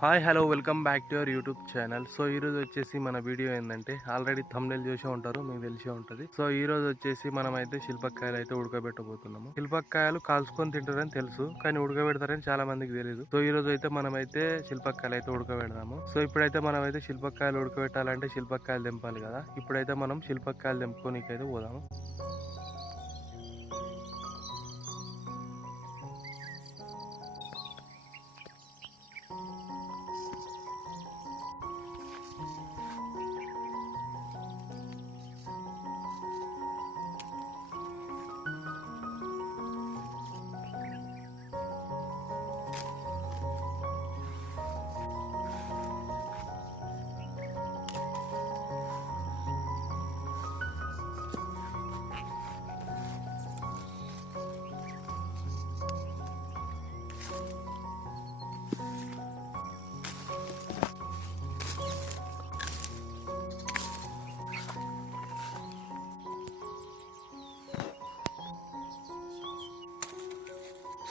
Hi hello welcome back to your YouTube channel. So ఈ రోజు వచ్చేసి మన వీడియో ఏంటంటే ఆల్రెడీ థంబ్నెయిల్ చూసే ఉంటారు, మీకు తెలిసే ఉంటుంది. సో ఈ రోజు వచ్చేసి మనం అయితే శిల్పక్కాయలు అయితే ఉడకబెట్టబోతున్నాము. శిల్పక్కాయలు కాల్చుకొని తింటారని తెలుసు, కానీ ఉడకబెడతారని చాలా మందికి తెలియదు. సో ఈ రోజు అయితే మనం అయితే శిల్పక్కాయలు అయితే ఉడకబెడదాము. సో ఇప్పుడైతే మనం అయితే శిల్పక్కాయలు ఉడకబెట్టాలంటే శిల్పక్కాయలు తెంపాలి కదా. ఇప్పుడైతే మనం శిల్పక్కాయలు తెంపుకోనికి అయితే పోదాము.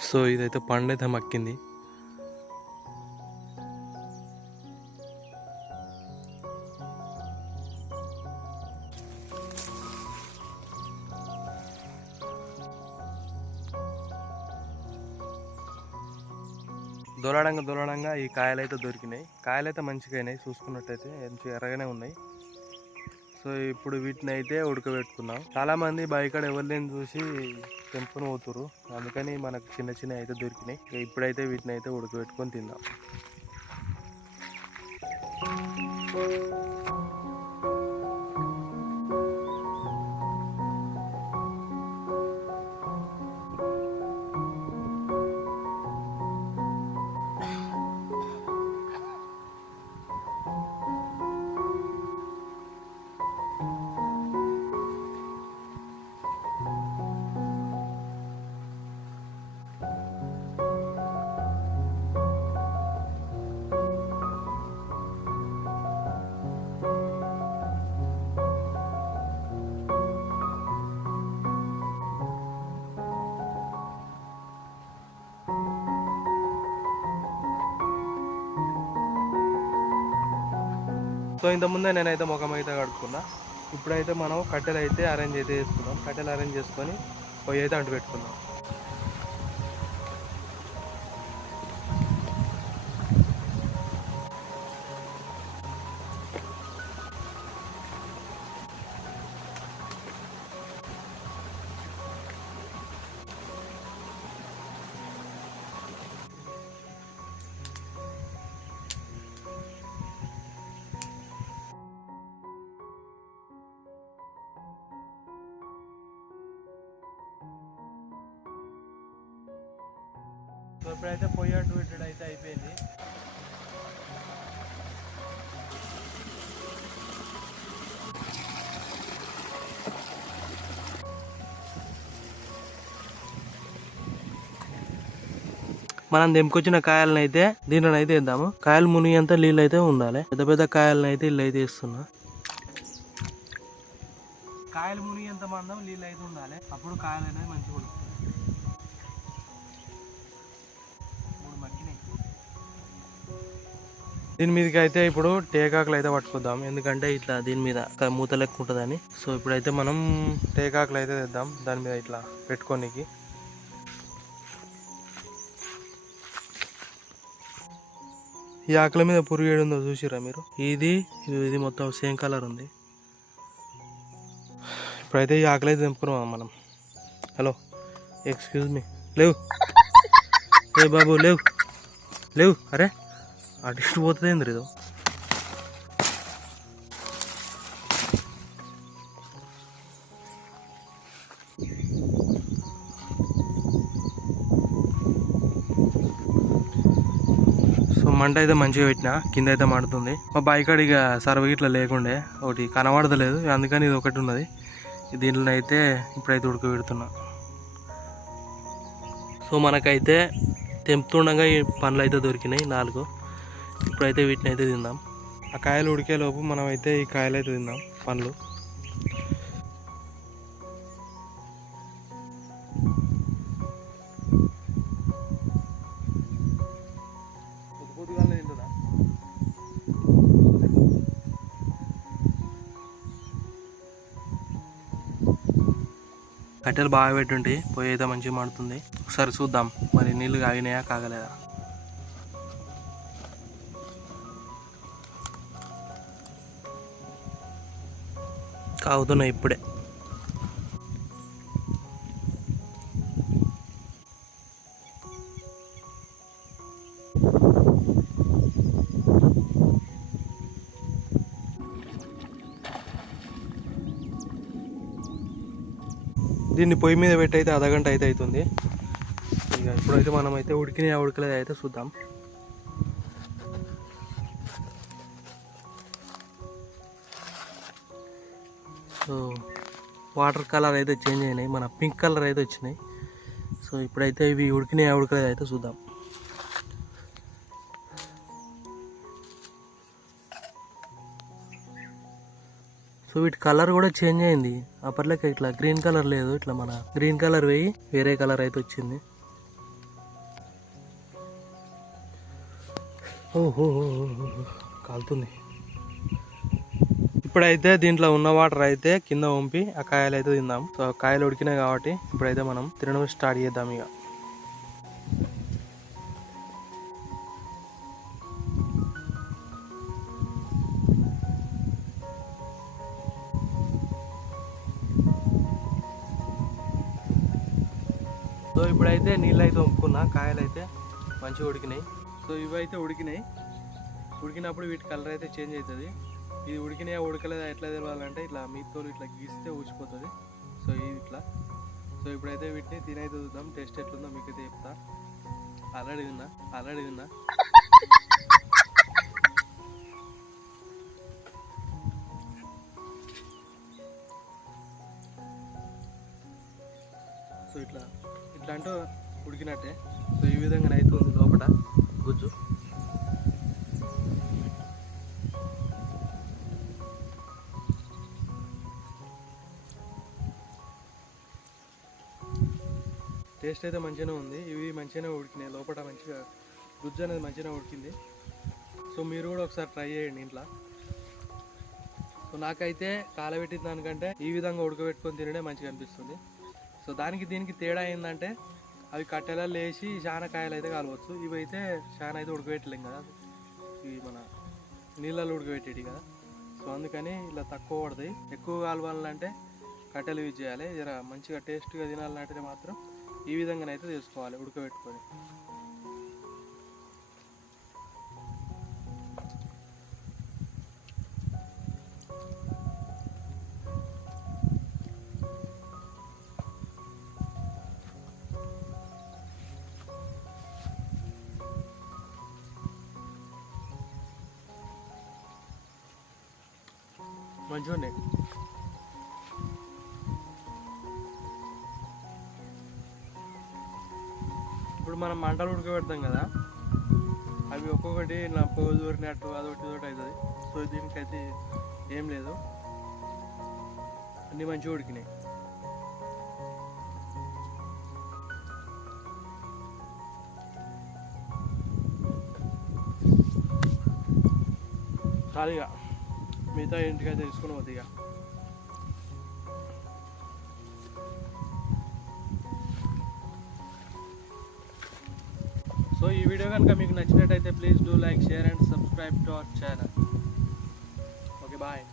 సో ఇదైతే పండు అయితే మక్కింది. దొరడంగా ఈ కాయలు అయితే దొరికినాయి. కాయలు అయితే మంచిగా అయినాయి, చూసుకున్నట్టయితే మంచిగా ఎర్రగానే ఉన్నాయి. సో ఇప్పుడు వీటిని అయితే ఉడకబెట్టుకున్నాం. చాలా మంది బయకాడ ఎవరిని చూసి తెంపుకొని పోతురు, అందుకని మనకు చిన్న చిన్న అయితే దొరికినాయి. ఇప్పుడైతే వీటిని అయితే ఉడకబెట్టుకొని తిందాం. సో ఇంతకుముందే నేనైతే ముఖం అయితే కడుక్కున్నా. ఇప్పుడైతే మనం కట్టెలు అయితే అరేంజ్ అయితే చేసుకుందాం. కట్టెలు అరేంజ్ చేసుకొని పొయ్యి అయితే అంటు పెట్టుకుందాం. సో ఇప్పుడైతే పొయ్యి అటు పెట్టడం అయితే అయిపోయింది. మనం తెంపుకొచ్చిన కాయలను అయితే దీనిలో అయితే వేద్దాము. కాయలు మునిగేంత నీళ్ళు అయితే ఉండాలి. పెద్ద పెద్ద కాయలను అయితే ఇల్లు అయితే వేస్తున్నా. కాయలు మునిగేంత మందం నీళ్ళు అయితే ఉండాలి, అప్పుడు కాయలు అనేది మంచిగా ఉడుకుతాయి. దీని మీదకి అయితే ఇప్పుడు టేకాకులు అయితే పట్టుకుందాం, ఎందుకంటే ఇట్లా దీని మీద మూత లెక్క ఉంటుందని. సో ఇప్పుడైతే మనం టేకాకులు అయితే తెద్దాం, దాని మీద ఇట్లా పెట్టుకోనికి. ఈ ఆకుల మీద పురుగు ఏడుందో చూసిరా మీరు? ఇది మొత్తం సేమ్ కలర్ ఉంది. ఇప్పుడైతే ఈ ఆకులు అయితే తెంపుకున్నాం మనం. హలో, ఎక్స్క్యూజ్ మీ, లేవు ఏ బాబు, లేవు అరే అటు ఇటు పోతుంది ఏంది ఇది? సో మంట అయితే మంచిగా పెట్టినా, కింద అయితే మండుతుంది. మా బైక్ ఇక సర్వ ఇట్లా లేకుండే, ఒకటి కనబడతలేదు, అందుకని ఇది ఒకటి ఉన్నది. దీనిలో అయితే ఇప్పుడైతే ఉడకబెడుతున్నా. సో మనకైతే తెంపుతుండగా ఈ పండ్లు అయితే దొరికినాయి 4. ఇప్పుడైతే వీటిని అయితే తిందాం. ఆ కాయలు ఉడికేలోపు మనం అయితే ఈ కాయలు అయితే తిందాం, పండ్లు. పొద్దుగాలనే తింటుందా? కట్టెలు బాగా పెట్టుంటే పొయ్యి అయితే మంచిగా మండుతుంది. ఒకసారి చూద్దాం మరి నీళ్ళు కాగినాయా కాగలేదా. కాగుతున్నాయి ఇప్పుడే. దీన్ని పొయ్యి మీద పెట్టి అయితే అర్ధగంట అయితే అవుతుంది. ఇక ఇప్పుడైతే మనం అయితే ఉడకలేదు అయితే చూద్దాం. సో వాటర్ కలర్ అయితే చేంజ్ అయినాయి, మన పింక్ కలర్ అయితే వచ్చినాయి. సో ఇప్పుడైతే ఇవి ఉడకలేదు అయితే చూద్దాం. సో వీటి కలర్ కూడా చేంజ్ అయింది. అప్పట్లోకి ఇట్లా గ్రీన్ కలర్ లేదు, ఇట్లా మన గ్రీన్ కలర్ వేయి వేరే కలర్ అయితే వచ్చింది. ఓహో కాలుతుంది. ఇప్పుడైతే దీంట్లో ఉన్న వాటర్ అయితే కింద వంపి ఆ కాయలు అయితే తిందాం. సో కాయలు ఉడికినాయి కాబట్టి ఇప్పుడైతే మనం తినడం స్టార్ట్ చేద్దాం. ఇక సో ఇప్పుడైతే నీళ్ళు అయితే వంపుకున్నా, కాయలు అయితే మంచిగా ఉడికినాయి. సో ఇవైతే ఉడికినప్పుడు వీటి కలర్ అయితే చేంజ్ అవుతుంది. ఇది ఉడికినాయా ఉడకలేదా ఎట్లా తెలవాలంటే ఇట్లా మీతో ఇట్లా గీస్తే ఊసిపోతుంది. సో ఇది ఇట్లా. సో ఇప్పుడైతే వీటిని తినైతే చూద్దాం, టేస్ట్ ఎట్లుందో మీకైతే చెప్తా. ఆల్రెడీ విన్నా. సో ఇట్లా అంటూ ఉడికినట్టే. సో ఈ విధంగా అయితే ఉంది లోపల గుజ్జు. టేస్ట్ అయితే మంచిగానే ఉంది. ఇవి మంచిగానే ఉడికినాయి, లోపల మంచిగా గుజ్జు అనేది మంచిగానే ఉడికింది. సో మీరు కూడా ఒకసారి ట్రై చేయండి ఇంట్లో. సో నాకైతే కాలబెట్టిన దానికంటే ఈ విధంగా ఉడకబెట్టుకొని తినడే మంచిగా అనిపిస్తుంది. సో దానికి దీనికి తేడా ఏంటంటే అవి కట్టెలలో వేసి చాలా కాయలు అయితే కాలవచ్చు. ఇవి అయితే చాలా అయితే ఉడకబెట్టలేం కదా, ఇవి మన నీళ్ళలో ఉడకబెట్టేవి కదా. సో అందుకని ఇలా తక్కువ పడతాయి. ఎక్కువ కాలవాలంటే కట్టెలు యూజ్ చేయాలి. జర మంచిగా టేస్ట్గా తినాలంటే మాత్రం ఈ విధంగానైతే చేసుకోవాలి ఉడకబెట్టుకొని. మంచిగా ఉన్నాయి. ఇప్పుడు మనం మంటలు ఉడకబెడతాం కదా, అవి ఒక్కొక్కటి నా పొగ దూరినట్టు అదొకటి అవుతుంది. సో దీనికైతే ఏం లేదు, అన్నీ మంచిగా ఉడికినాయి. ఖాళీగా మిగతా ఇంటికైతే తీసుకుని పోతుంది. ఇక సో ఈ వీడియో కనుక మీకు నచ్చినట్టయితే please do like, share and subscribe to our channel. Okay bye.